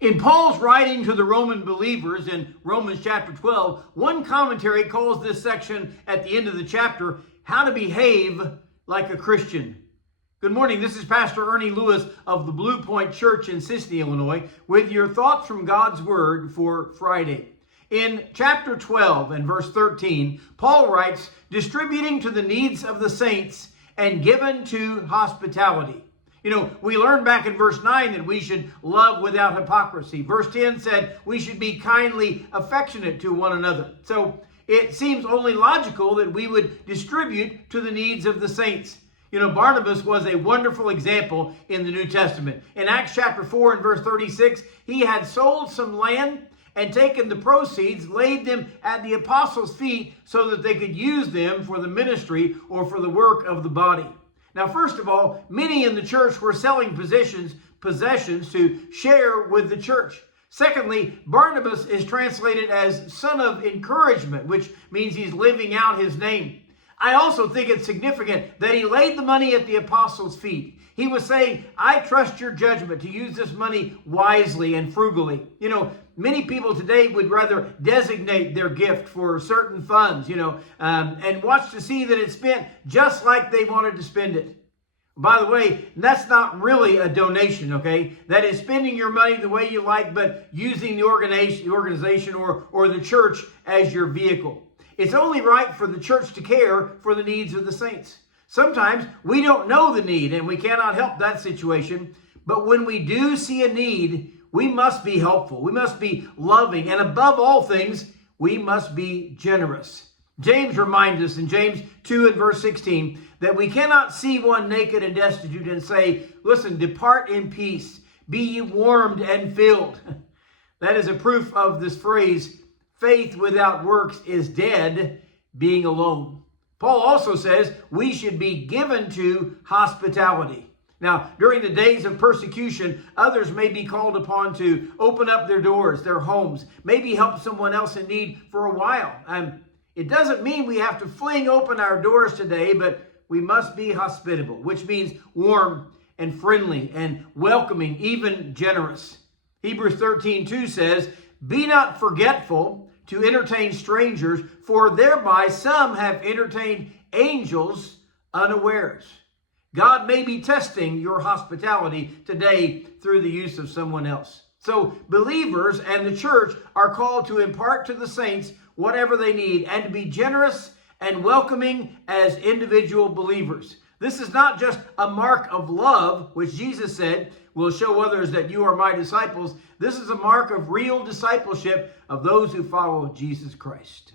In Paul's writing to the Roman believers in Romans chapter 12, one commentary calls this section at the end of the chapter, How to Behave Like a Christian. Good morning, this is Pastor Ernie Lewis of the Blue Point Church in Sicily, Illinois, with your thoughts from God's Word for Friday. In chapter 12 and verse 13, Paul writes, distributing to the needs of the saints and given to hospitality. You know, we learned back in verse 9 that we should love without hypocrisy. Verse 10 said we should be kindly affectionate to one another. So it seems only logical that we would distribute to the needs of the saints. You know, Barnabas was a wonderful example in the New Testament. In Acts chapter 4 and verse 36, he had sold some land and taken the proceeds, laid them at the apostles' feet so that they could use them for the ministry or for the work of the body. Now, first of all, many in the church were selling possessions to share with the church. Secondly, Barnabas is translated as son of encouragement, which means he's living out his name. I also think it's significant that he laid the money at the apostles' feet. He was saying, I trust your judgment to use this money wisely and frugally. You know, many people today would rather designate their gift for certain funds, and watch to see that it's spent just like they wanted to spend it. By the way, that's not really a donation, okay? That is spending your money the way you like, but using the organization or the church as your vehicle. It's only right for the church to care for the needs of the saints. Sometimes we don't know the need and we cannot help that situation. But when we do see a need, we must be helpful. We must be loving. And above all things, we must be generous. James reminds us in James 2 and verse 16 that we cannot see one naked and destitute and say, listen, depart in peace, be ye warmed and filled. That is a proof of this phrase, faith without works is dead, being alone. Paul also says we should be given to hospitality. Now, during the days of persecution, others may be called upon to open up their doors, their homes, maybe help someone else in need for a while. It doesn't mean we have to fling open our doors today, but we must be hospitable, which means warm and friendly and welcoming, even generous. Hebrews 13:2 says, be not forgetful to entertain strangers, for thereby some have entertained angels unawares. God may be testing your hospitality today through the use of someone else. So believers and the church are called to impart to the saints whatever they need and to be generous and welcoming as individual believers. This is not just a mark of love, which Jesus said will show others that you are my disciples. This is a mark of real discipleship of those who follow Jesus Christ.